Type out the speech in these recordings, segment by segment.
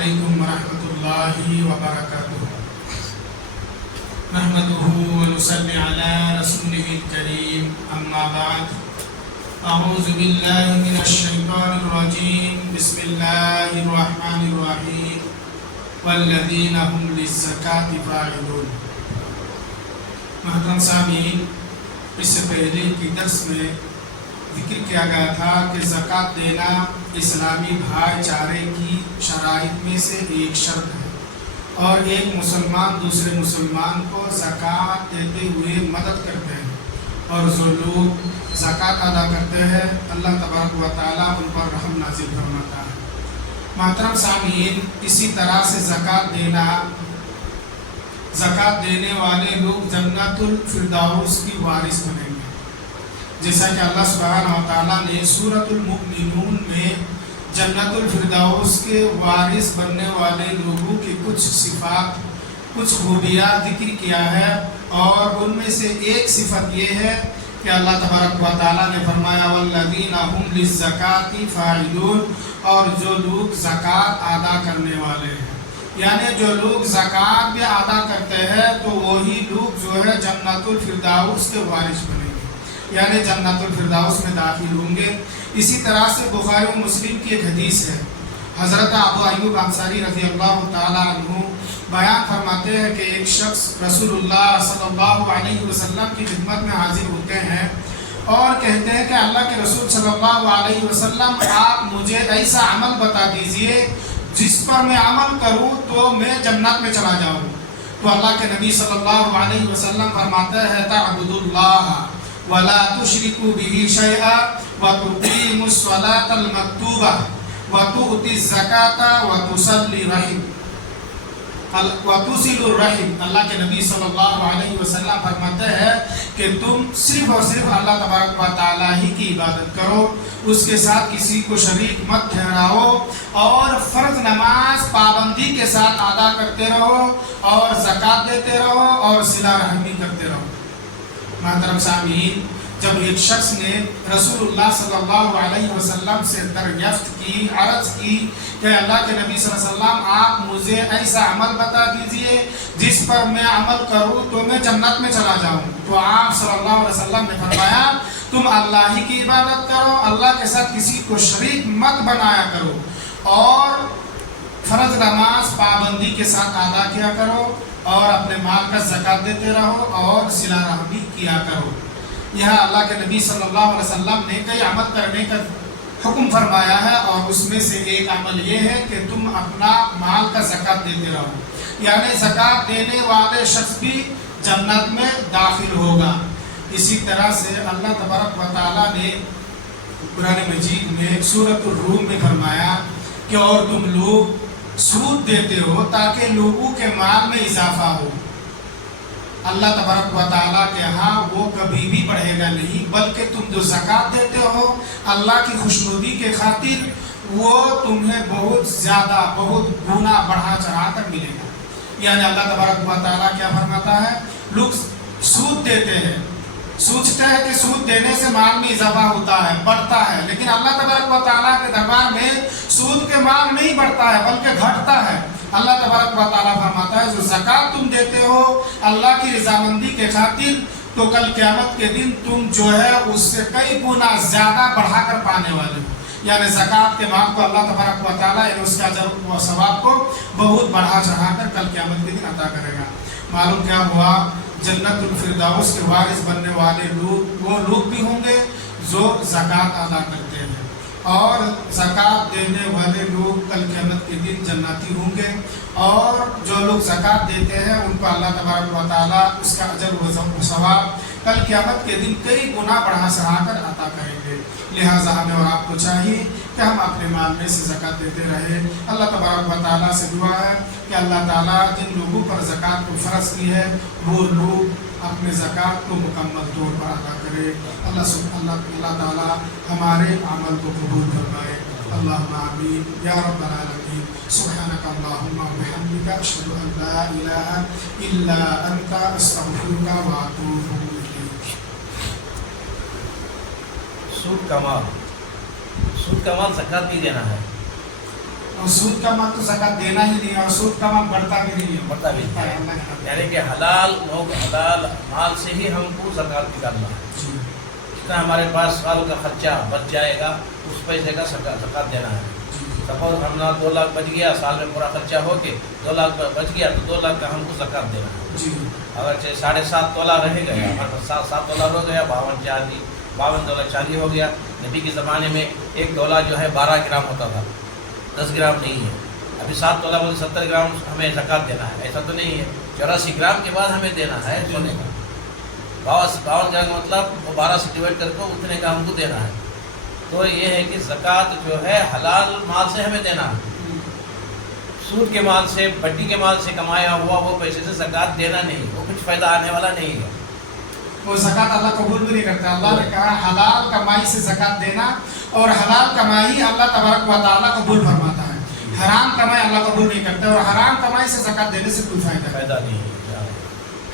علیکم ورحمۃ اللہ وبرکاتہ نحمده ونصلی علی رسولہ الکریم اما بعد اعوذ باللہ من الشیطان الرجیم بسم اللہ الرحمن الرحیم والذین هم للزکاة فاعلون۔ محترم سامعین، اس سے پہلے کی درس میں ذکر کیا گیا تھا کہ زکوٰۃ دینا اسلامی بھائی چارے کی شرائط میں سے ایک شرط ہے، اور ایک مسلمان دوسرے مسلمان کو زکوٰۃ دیتے ہوئے مدد کرتے ہیں، اور جو لوگ زکوٰۃ ادا کرتے ہیں اللہ تبارک و تعالیٰ ان پر رحم نازل فرماتا ہے۔ محترم سامعین، اسی طرح سے زکوٰۃ دینے والے لوگ جنت الفردوس کی وارث بنیں گے، جیسا کہ اللہ سبحانہ و تعالیٰ نے سورۃ المؤمنون میں جنت الفردوس کے وارث بننے والے لوگوں کی کچھ صفات، کچھ خوبیاں ذکر کیا ہے، اور ان میں سے ایک صفت یہ ہے کہ اللہ تبارک و تعالیٰ نے فرمایا والذین هم للزکاة فاعلون، اور جو لوگ زکوٰۃ ادا کرنے والے ہیں، یعنی جو لوگ زکوٰۃ بھی ادا کرتے ہیں تو وہی لوگ جو ہے جنت الفردوس کے وارث بنیں گے، یعنی جنت الفردوس میں داخل ہوں گے۔ اسی طرح سے بخاری و مسلم کی ایک حدیث ہے، حضرت ابو ایوب انصاری رضی اللہ تعالیٰ عنہ بیان فرماتے ہیں کہ ایک شخص رسول اللہ صلی اللہ علیہ وسلم کی خدمت میں حاضر ہوتے ہیں اور کہتے ہیں کہ اللہ کے رسول صلی اللہ علیہ وسلم، آپ مجھے ایسا عمل بتا دیجئے جس پر میں عمل کروں تو میں جنت میں چلا جاؤں۔ تو اللہ کے نبی صلی اللہ علیہ وسلم فرماتے ہیں تعبد اللہ ولا تشرکوا به شیئا وتقیموا الصلاة المکتوبہ وتؤتی الزکاة وتصل الرحم۔ اللہ کے نبی صلی اللہ علیہ وسلم فرماتے ہیں کہ تم صرف اور صرف اللہ تبارک و تعالیٰ ہی کی عبادت کرو، اس کے ساتھ کسی کو شریک مت ٹھہراؤ، اور فرض نماز پابندی کے ساتھ ادا کرتے رہو، اور زکوٰۃ دیتے رہو، اور صلہ رحمی کرتے رہو۔ محترم سامعین، جب ایک شخص نے رسول اللہ صلی اللہ علیہ وسلم سے دریافت کی، عرض کی کہ اللہ کے نبی صلی اللہ علیہ وسلم، آپ مجھے ایسا عمل بتا دیجئے جس پر میں عمل کروں تو میں جنت میں چلا جاؤں، تو آپ صلی اللہ علیہ وسلم نے فرمایا تم اللہ ہی کی عبادت کرو، اللہ کے ساتھ کسی کو شریک مت بنایا کرو، اور فرض نماز پابندی کے ساتھ ادا کیا کرو، اور اپنے مال کا زکوٰۃ دیتے رہو، اور صلہ رحمی کیا کرو۔ یہاں اللہ کے نبی صلی اللہ علیہ وسلم نے کئی عمل کرنے کا حکم فرمایا ہے، اور اس میں سے ایک عمل یہ ہے کہ تم اپنا مال کا زکوٰۃ دیتے رہو، یعنی زکوٰۃ دینے والے شخص بھی جنت میں داخل ہوگا۔ اسی طرح سے اللہ تبارک و تعالیٰ نے قرآن مجید میں سورۃ الروم میں فرمایا کہ اور تم لوگ سود دیتے ہو تاکہ لوگوں کے مال میں اضافہ ہو۔ اللہ تبارک و تعالیٰ کے ہاں وہ کبھی بھی بڑھے گا نہیں، بلکہ تم جو زکوٰۃ دیتے ہو اللہ کی خوشنودی کے خاطر وہ تمہیں بہت زیادہ، بہت گنا بڑھا چڑھا کر ملے گا۔ یعنی اللہ تبارک و تعالیٰ کیا فرماتا ہے، لوگ سود دیتے ہیں، سوچتے ہیں کہ سود دینے سے مال میں اضافہ ہوتا ہے، بڑھتا ہے، لیکن اللہ تبارک و تعالیٰ کے دربار میں سود کے مال نہیں بڑھتا ہے بلکہ گھٹتا ہے۔ اللہ تبارک و تعالیٰ فرماتا ہے جو زکوٰۃ تم دیتے ہو اللہ کی رضامندی کے خاطر، تو کل قیامت کے دن تم جو ہے اس سے کئی گنا زیادہ بڑھا کر پانے والے ہو۔ یعنی زکوٰۃ کے مال کو اللہ تبارک و تعالیٰ اس کے اجر و ثواب کو بہت بڑھا چڑھا کر کل قیامت کے دن عطا کرے گا۔ معلوم کیا ہوا، جنت الفردوس کے وارث بننے والے لوگ وہ لوگ بھی ہوں گے جو زکوٰۃ ادا کرتے ہیں، اور زکوٰۃ دینے والے لوگ کل قیامت کے دن جنتی ہوں گے، اور جو لوگ زکوٰۃ دیتے ہیں ان کو اللہ تبارک و تعالیٰ اس کا اجر و ثواب کل قیامت کے دن کئی گنا بڑھا چڑھا کر عطا کریں گے۔ لہٰذا ہمیں اور آپ کو چاہیے کہ ہم اپنے مال میں سے زکوٰۃ دیتے رہیں۔ اللہ تبارک و تعالیٰ سے دعا ہے کہ اللہ تعالیٰ جن لوگوں پر زکوٰۃ کو فرض کی ہے وہ لوگ اپنے زکوٰۃ کو مکمل طور پر ادا کرے۔ اللہ تعالیٰ ہمارے عمل کو قبول فرمائے۔ اللہم آمین یا رب العالمین۔ سبحانک اللہم و بحمدک، اشہد ان لا الہ الا انت، استغفرک و اتوب الیک۔ سود کا مال زکوٰۃ بھی دینا ہے۔ اور سود کا مال تو زکات دینا ہی نہیں ہے، اور سود کا مال بڑھتا بھی نہیں ہے، بڑھتا بھی نہیں ہے، یعنی کہ حلال مال سے ہی ہم کو زکات نکالنا ہے. جتنا ہمارے پاس سال کا خرچہ بچ جائے گا اس پیسے کا زکات دینا ہے. سپوز ہمارا 2 لاکھ بچ گیا، سال میں پورا خرچہ ہو کے 2 لاکھ بچ گیا تو 2 لاکھ کا ہم کو زکات دینا ہے. اگر 7.5 تولہ رہ گیا، ہمارے پاس 7 تولہ ہو گیا، 52 تولہ چاندی ہو گیا. نبی کے زمانے میں 1 تولہ جو ہے 12 گرام ہوتا تھا، 10 گرام نہیں ہے. ابھی 7 تولہ بولے 70 گرام ہمیں زکات دینا ہے، ایسا تو نہیں ہے. 84 گرام کے بعد ہمیں دینا ہے سونے کا. 52 گرام کا مطلب وہ 12 سے ڈیوائڈ کر کے اتنے کا ہم کو دینا ہے. تو یہ ہے کہ زکات جو ہے حلال مال سے ہمیں دینا ہے. سود کے مال سے، بٹی کے مال سے کمایا ہوا وہ پیسے سے زکات دینا نہیں، وہ کچھ فائدہ آنے والا نہیں ہے. وہ زکات اللہ قبول بھی نہیں کرتا. اللہ نے کہا حلال کمائی سے زکات دینا، اور حلال کمائی اللہ تبارک و تعالیٰ قبول فرماتا ہے. حرام کمائی اللہ قبول نہیں کرتا، اور حرام کمائی سے زکات دینے سے کوئی فائدہ نہیں ہے.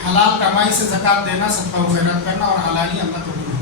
حلال کمائی سے زکات دینا، صدقہ و خیرات کرنا، اور حلالی اللہ قبول